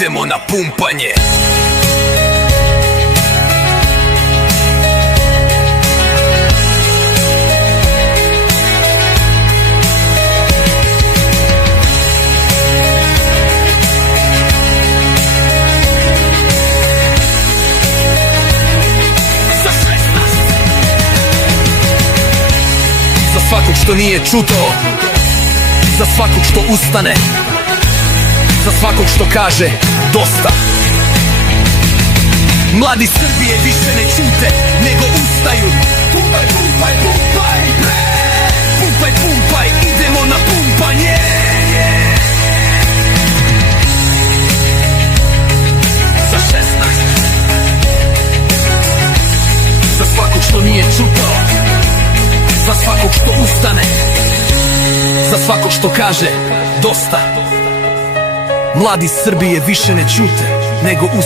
idemo na pumpanje. Za svakog što nije čuto, za svakog što ustane, za svakog što kaže dosta. Mladi Srbije više ne ćute, nego ustaju. Pumpaj, pumpaj, pumpaj, pumpaj, pumpaj, idemo na pumpanje. Za 16. Za svakog što nije čuto, za svakog što ustane, za svakog što kaže dosta. Mladi Srbije više ne ćute, nego ustaju.